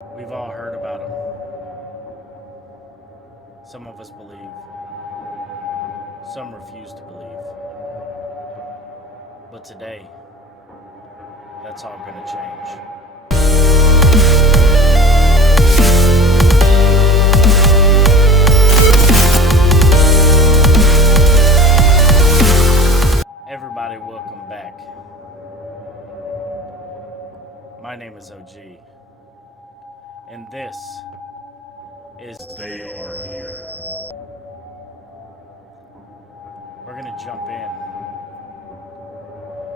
We've all heard about them. Some of us believe, some refuse to believe. But today, that's all gonna change. Everybody, welcome back. My name is OG, and this is They Are Here. We're gonna jump in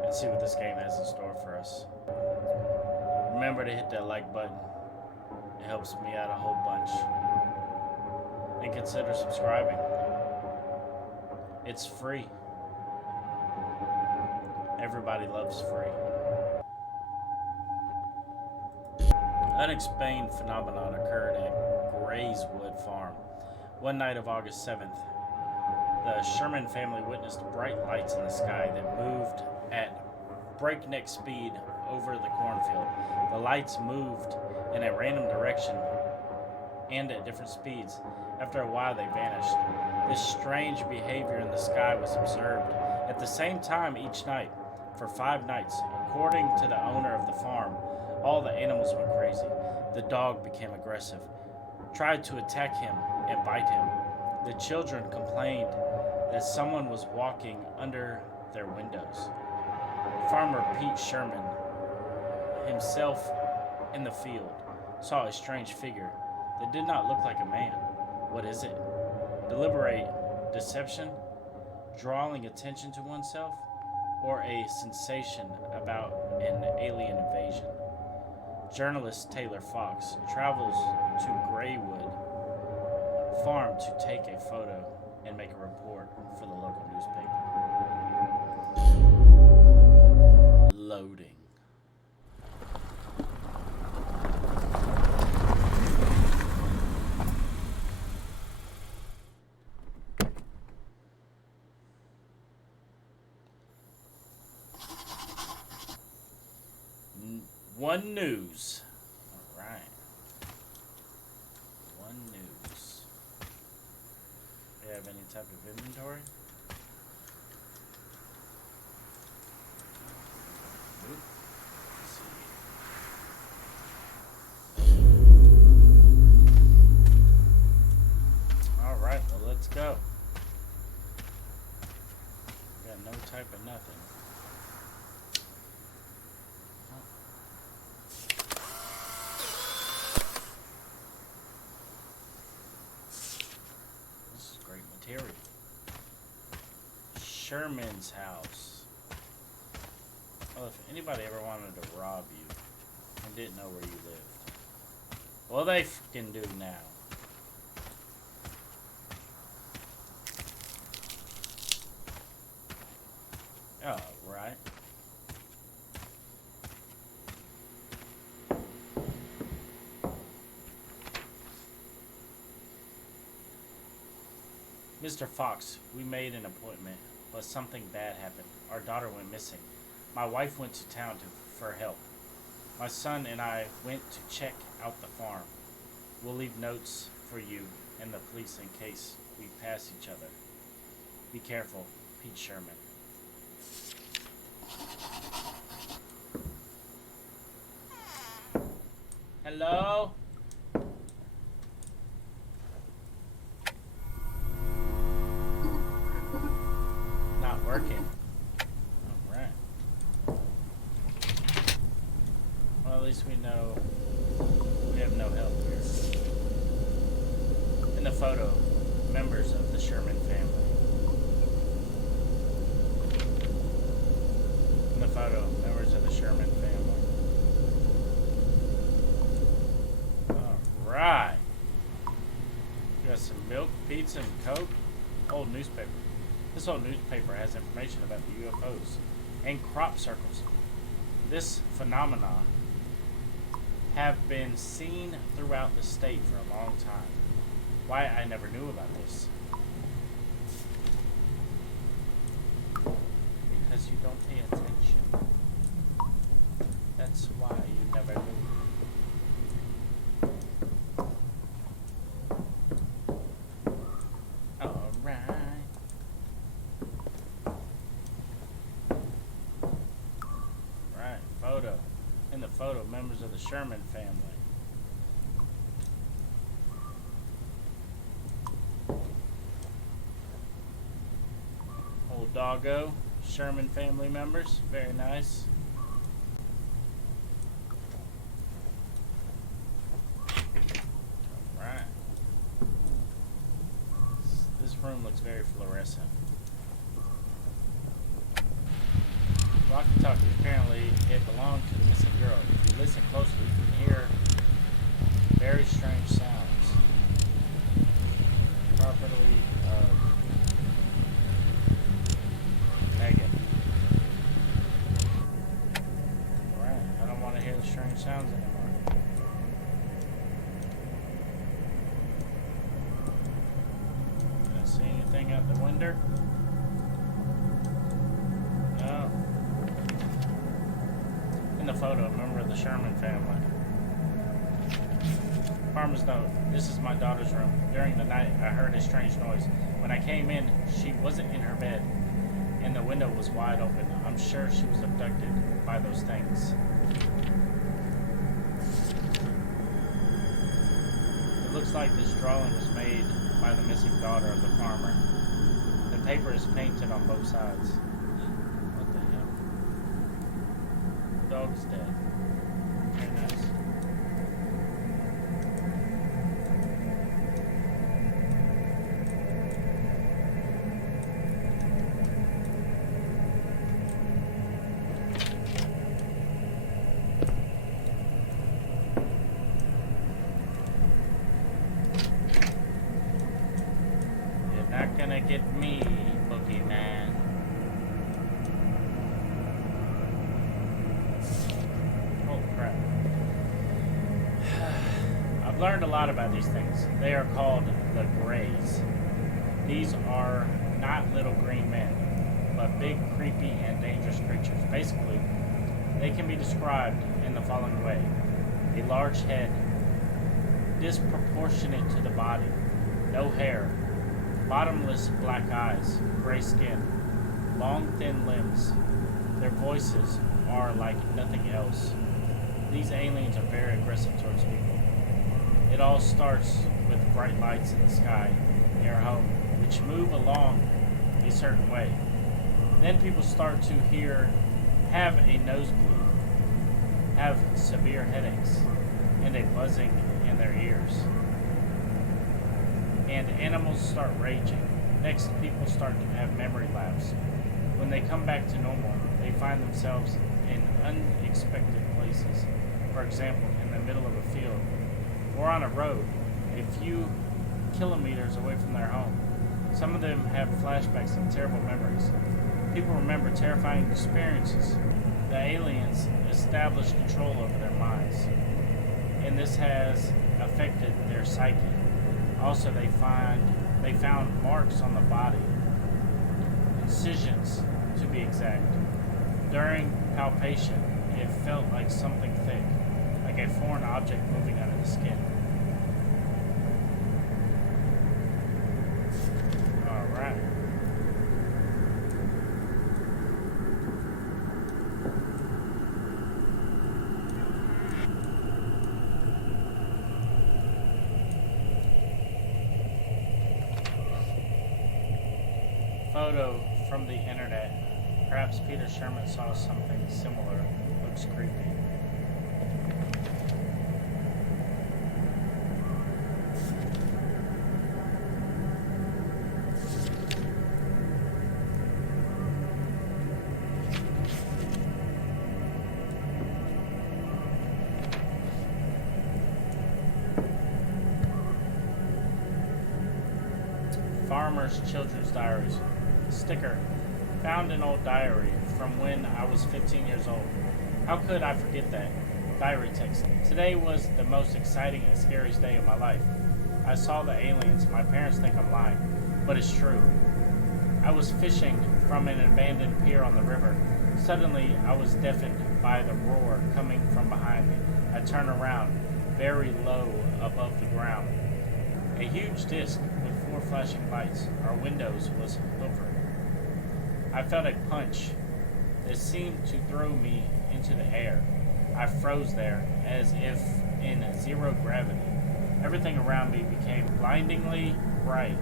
and see what this game has in store for us. Remember to hit that like button. It helps me out a whole bunch. And consider subscribing. It's free. Everybody loves free. Unexplained phenomenon occurred at Grayswood Farm. One night of August 7th, the Sherman family witnessed bright lights in the sky that moved at breakneck speed over the cornfield. The lights moved in a random direction and at different speeds. After a while, they vanished. This strange behavior in the sky was observed at the same time each night for 5 nights. According to the owner of the farm, all the animals went crazy. The dog became aggressive, tried to attack him and bite him. The children complained that someone was walking under their windows. Farmer Pete Sherman, himself in the field, saw a strange figure that did not look like a man. What is it? Deliberate deception? Drawing attention to oneself? Or a sensation about an alien invasion? Journalist Taylor Fox travels to Graywood Farm to take a photo and make a report for the local newspaper. Loading. One news. All right. One news. Do you have any type of inventory? Nope. Let's see. All right. Well, let's go. Got no type of nothing. Material. Sherman's house. Well, if anybody ever wanted to rob you and didn't know where you lived, well, they fucking do now. Oh, right. Mr. Fox, we made an appointment, but something bad happened. Our daughter went missing. My wife went to town for help. My son and I went to check out the farm. We'll leave notes for you and the police in case we pass each other. Be careful, Pete Sherman. Hello? Working. Alright. Well, at least we know we have no help here. In the photo, members of the Sherman family. In the photo, members of the Sherman family. Alright. We got some milk, pizza, and Coke. Old newspaper. This old newspaper has information about the UFOs and crop circles. This phenomenon have been seen throughout the state for a long time. Why I never knew about this? Because you don't pay attention. That's why you never knew. Sherman family. Old doggo, Sherman family members, very nice. Alright. This room looks very fluorescent. Walkie-talkie, apparently it belonged to the missing girl. If you listen closely, you can hear very strange sounds. Property of Megan. Alright, I don't want to hear the strange sounds anymore. Did I see anything out the window? No. In the photo, remember of the Sherman family. Farmer's note, this is my daughter's room. During the night, I heard a strange noise. When I came in, she wasn't in her bed, and the window was wide open. I'm sure she was abducted by those things. It looks like this drawing was made by the missing daughter of the farmer. The paper is painted on both sides. What the hell? Dog's dead. Very nice. Not gonna get me, boogeyman. Holy crap. I've learned a lot about these things. They are called the Greys. These are not little green men, but big, creepy, and dangerous creatures. Basically, they can be described in the following way. A large head, disproportionate to the body, no hair, bottomless black eyes, gray skin, long thin limbs. Their voices are like nothing else. These aliens are very aggressive towards people. It all starts with bright lights in the sky near home, which move along a certain way. Then people start to have a nosebleed, have severe headaches, and a buzzing in their ears. And animals start raging. Next, people start to have memory lapse. When they come back to normal, they find themselves in unexpected places. For example, in the middle of a field, or on a road, a few kilometers away from their home. Some of them have flashbacks of terrible memories. People remember terrifying experiences. The aliens establish control over their minds, and this has affected their psyche. Also, they found marks on the body, incisions to be exact. During palpation, it felt like something thick, like a foreign object moving under the skin. Alright. Photo from the internet. Perhaps Peter Sherman saw something similar. Looks creepy. Farmer's Children's Diaries. Sticker. Found an old diary from when I was 15 years old. How could I forget that? Diary text. Today was the most exciting and scariest day of my life. I saw the aliens. My parents think I'm lying, but it's true. I was fishing from an abandoned pier on the river. Suddenly, I was deafened by the roar coming from behind me. I turned around, very low above the ground. A huge disc with 4 flashing lights. Our windows was hovering. I felt a punch that seemed to throw me into the air. I froze there, as if in zero gravity. Everything around me became blindingly bright,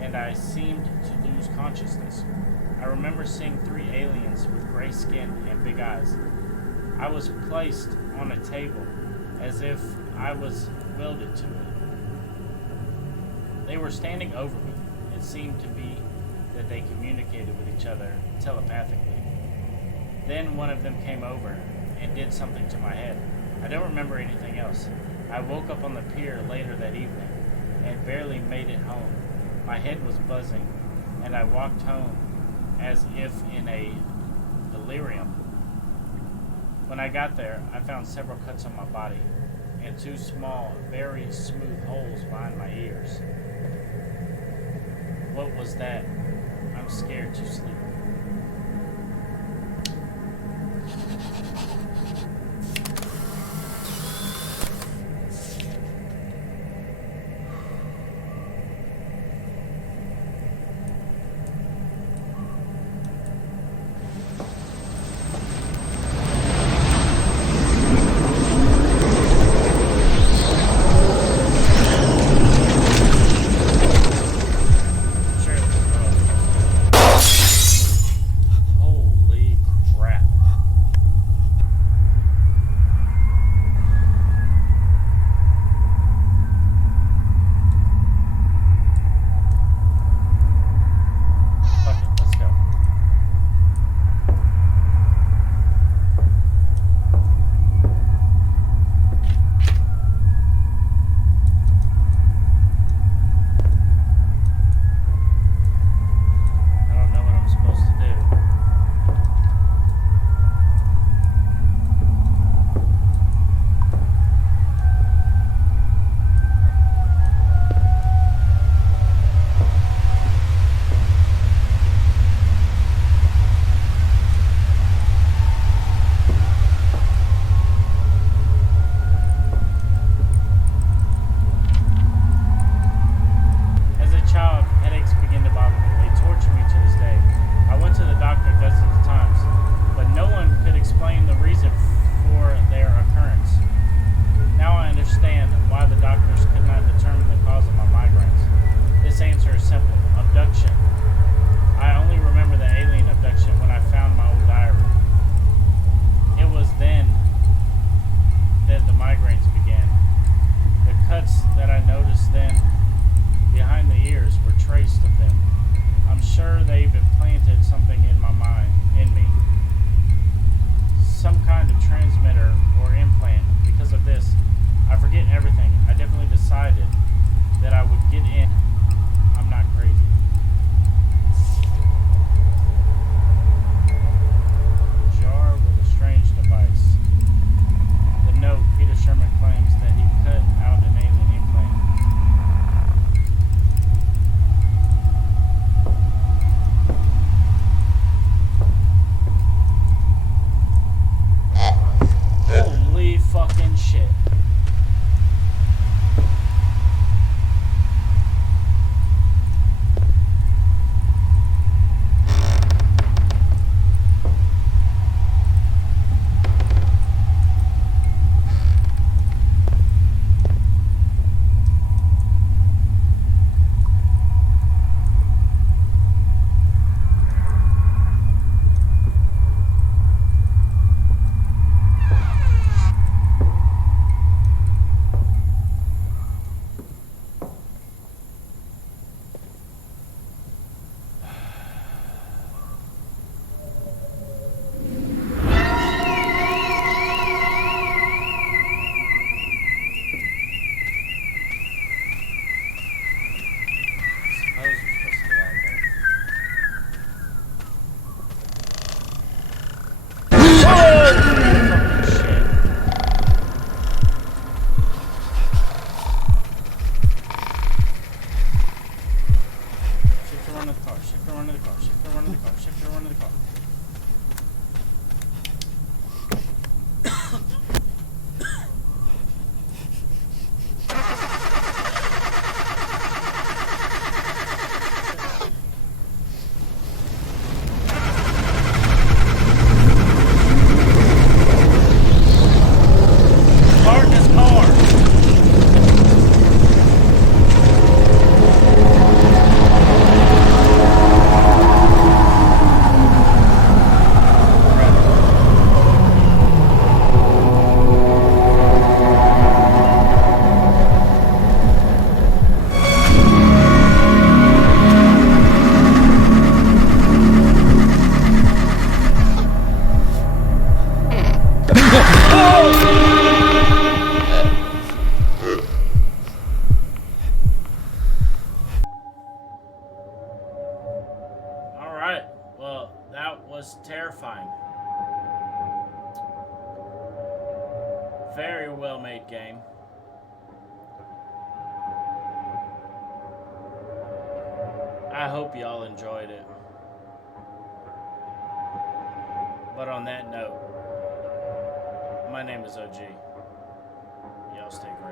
and I seemed to lose consciousness. I remember seeing 3 aliens with gray skin and big eyes. I was placed on a table, as if I was welded to it. They were standing over me. It seemed to be that they communicated with each other telepathically. Then one of them came over and did something to my head. I don't remember anything else. I woke up on the pier later that evening and barely made it home. My head was buzzing, and I walked home as if in a delirium. When I got there, I found several cuts on my body and 2 small, very smooth holes behind my ears. What was that? I'm scared to sleep. Abduction. I only remember the alien abduction when I found my old diary. It was then that the migraines began. The cuts that I noticed then behind the ears were traced of them. I'm sure they've implanted something in my mind, in me. Some kind of transmitter or implant. Because of this, I forget everything. I definitely decided that I would get in. I'm not crazy. Jar with a strange device. The note, Peter Sherman claims that he cut out an alien implant. Holy fuck. was terrifying. Very well made game. I hope y'all enjoyed it. But on that note, my name is OG. Y'all stay great.